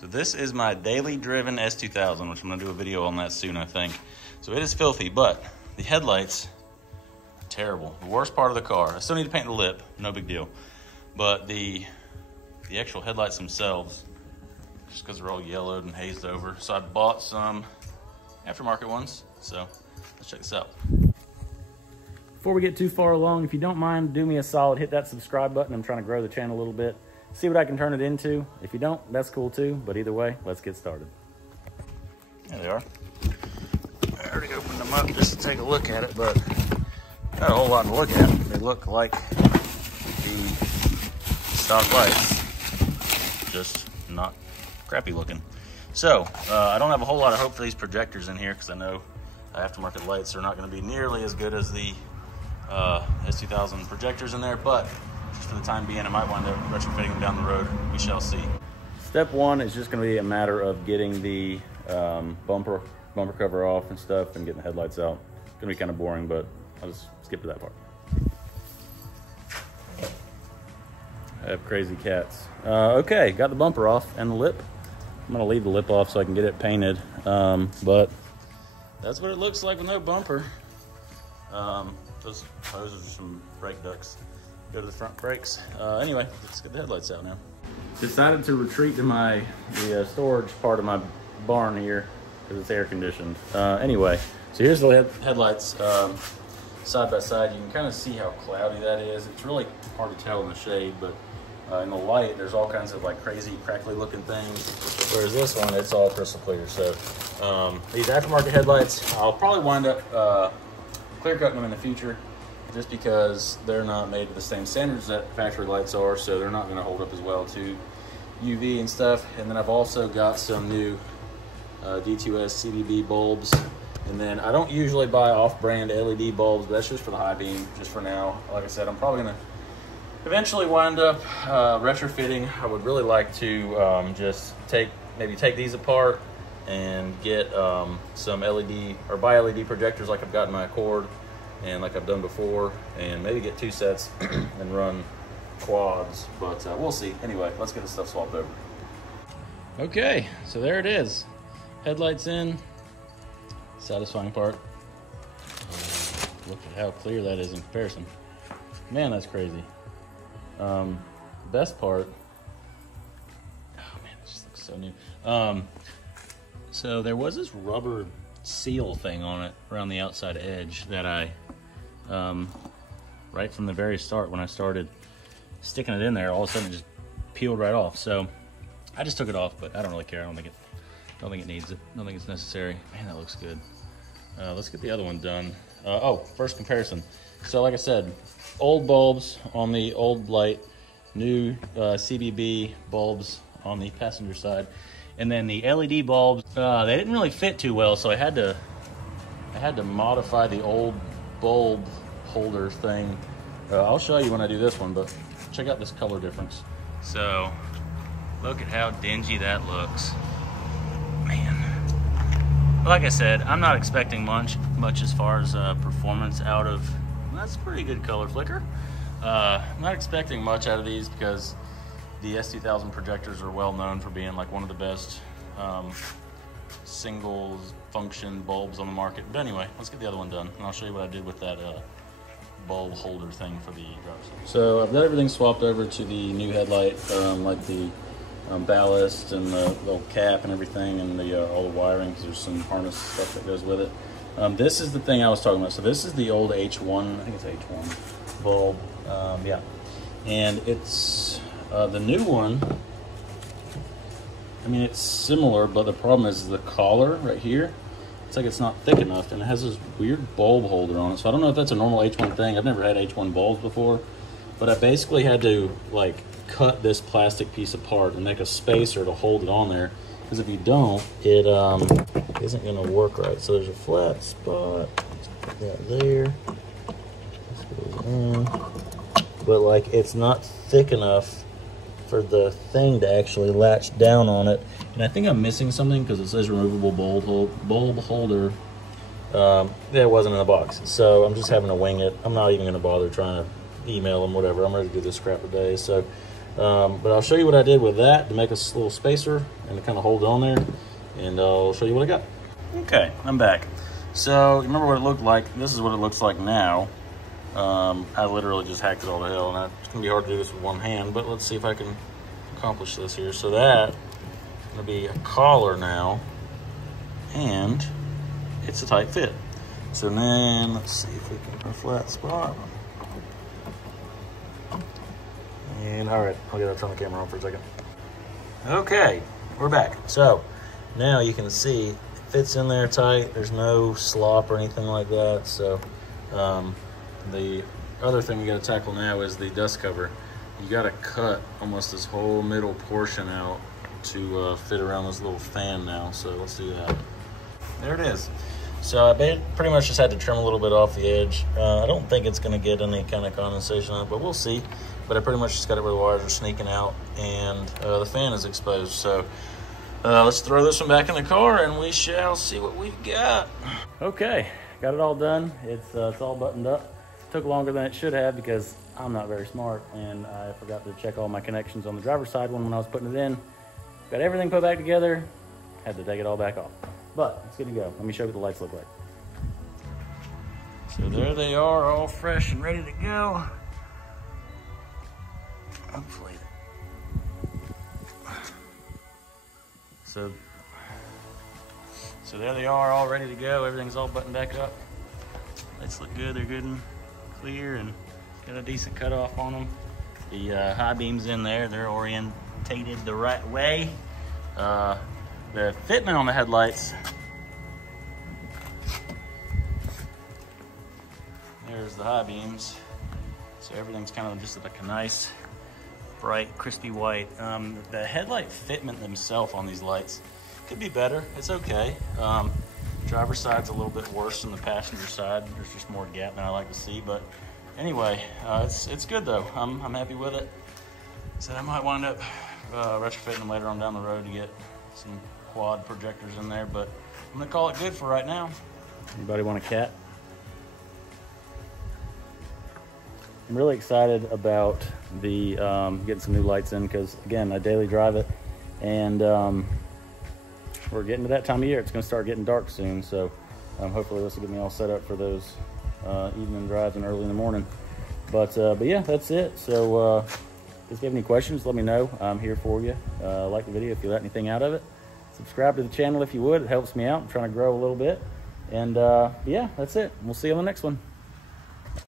So this is my daily driven S2000, which I'm gonna do a video on that soon, I think. So it is filthy, but the headlights, terrible. The worst part of the car. I still need to paint the lip, no big deal. But the actual headlights themselves, just because they're all yellowed and hazed over. So I bought some aftermarket ones. So let's check this out. Before we get too far along, if you don't mind, do me a solid, hit that subscribe button. I'm trying to grow the channel a little bit. See what I can turn it into. If you don't, that's cool too. But either way, let's get started. There they are. I already opened them up just to take a look at it, but not a whole lot to look at. They look like the stock lights, just not crappy looking. So I don't have a whole lot of hope for these projectors in here because I know aftermarket lights are not going to be nearly as good as the S2000 projectors in there, but just for the time being, I might wind up retrofitting them down the road. We shall see. Step one is just going to be a matter of getting the bumper cover off and stuff and getting the headlights out. It's going to be kind of boring, but I'll just skip to that part. I have crazy cats. Okay, got the bumper off and the lip. I'm going to leave the lip off so I can get it painted, but that's what it looks like with no bumper. Those are some brake ducts. Go to the front brakes. Anyway, let's get the headlights out now. Decided to retreat to the storage part of my barn here because it's air conditioned. Anyway, so here's the headlights side by side. You can kind of see how cloudy that is. It's really hard to tell in the shade, but in the light, there's all kinds of like crazy crackly looking things. Whereas this one, it's all crystal clear. So these aftermarket headlights, I'll probably wind up clear cutting them in the future, just because they're not made to the same standards that factory lights are, so they're not going to hold up as well to UV and stuff. And then I've also got some new D2S CBB bulbs. And then I don't usually buy off-brand LED bulbs, but that's just for the high beam, just for now. Like I said, I'm probably going to eventually wind up retrofitting. I would really like to just maybe take these apart and get some LED or buy LED projectors like I've got in my Accord and like I've done before, and maybe get 2 sets and run quads, but we'll see. Anyway, let's get this stuff swapped over. Okay, so there it is. Headlights in. Satisfying part. Look at how clear that is in comparison. Man, that's crazy. Best part, oh man, this just looks so new. So there was this rubber seal thing on it around the outside edge that I, right from the very start when I started sticking it in there, all of a sudden it just peeled right off. So I just took it off, but I don't really care. I don't think it needs it. I don't think it's necessary. Man, that looks good. Let's get the other one done. Oh, first comparison. So like I said, old bulbs on the old light, new CBB bulbs on the passenger side. And then the LED bulbs, they didn't really fit too well, so I had to modify the old bulb holder thing. I'll show you when I do this one, but check out this color difference. So look at how dingy that looks. Man. Like I said, I'm not expecting much as far as performance out of, that's a pretty good color flicker. I'm not expecting much out of these because the S2000 projectors are well known for being like one of the best single function bulbs on the market. But anyway, let's get the other one done, and I'll show you what I did with that bulb holder thing for the driver's side. So I've got everything swapped over to the new headlight, like the ballast and the little cap and everything, and the all the wiring, because there's some harness stuff that goes with it. This is the thing I was talking about. So this is the old H1, I think it's H1 bulb, yeah. And it's the new one, I mean, it's similar, but the problem is the collar right here. It's like it's not thick enough, and it has this weird bulb holder on it. So I don't know if that's a normal H1 thing. I've never had H1 bulbs before, but I basically had to like cut this plastic piece apart and make a spacer to hold it on there, because if you don't, it isn't going to work right. So there's a flat spot. Let's put that there. This goes in. But like, it's not thick enough for the thing to actually latch down on it. And I think I'm missing something because it says removable bulb holder. That wasn't in the box, so I'm just having to wing it. I'm not even going to bother trying to email them, whatever. I'm ready to do this crap today. So But I'll show you what I did with that to make a little spacer and to kind of hold it on there, and I'll show you what I got. Okay, I'm back. So remember what it looked like? This is what it looks like now. I literally just hacked it all to hell, and it's gonna be hard to do this with one hand, but let's see if I can accomplish this here. So that's gonna be a collar now, and it's a tight fit. So then let's see if we can put a flat spot. And all right, I'll turn the camera on for a second. Okay, we're back. So now you can see it fits in there tight. There's no slop or anything like that. So the other thing we got to tackle now is the dust cover. You got to cut almost this whole middle portion out to fit around this little fan now. So let's do that. There it is. So I pretty much just had to trim a little bit off the edge. I don't think it's going to get any kind of condensation on it, but we'll see. But I pretty much just got it where the wires are sneaking out, and the fan is exposed. So let's throw this one back in the car, and we shall see what we've got. Okay, got it all done. It's all buttoned up. Took longer than it should have because I'm not very smart, and I forgot to check all my connections on the driver's side when I was putting it in. Got everything put back together. Had to take it all back off. But it's good to go. Let me show you what the lights look like. So there they are, all fresh and ready to go. Hopefully. So there they are, all ready to go. Everything's all buttoned back up. Lights look good. They're good and clear, and got a decent cutoff on them. The high beams in there, they're orientated the right way. The fitment on the headlights, there's the high beams. So everything's kind of just like a nice, bright, crispy white. The headlight fitment themselves on these lights could be better. It's okay. Driver's side's a little bit worse than the passenger side. There's just more gap than I like to see. But anyway, it's good though. I'm happy with it. So I might wind up retrofitting them later on down the road to get some quad projectors in there, but I'm gonna call it good for right now. Anybody want a cat? I'm really excited about the getting some new lights in, because again, I daily drive it, and we're getting to that time of year. It's gonna start getting dark soon, so hopefully this will get me all set up for those evening drives and early in the morning. But yeah, that's it. So if you have any questions, let me know. I'm here for you. Like the video if you let anything out of it. Subscribe to the channel if you would. It helps me out. I'm trying to grow a little bit. And yeah, that's it. We'll see you on the next one.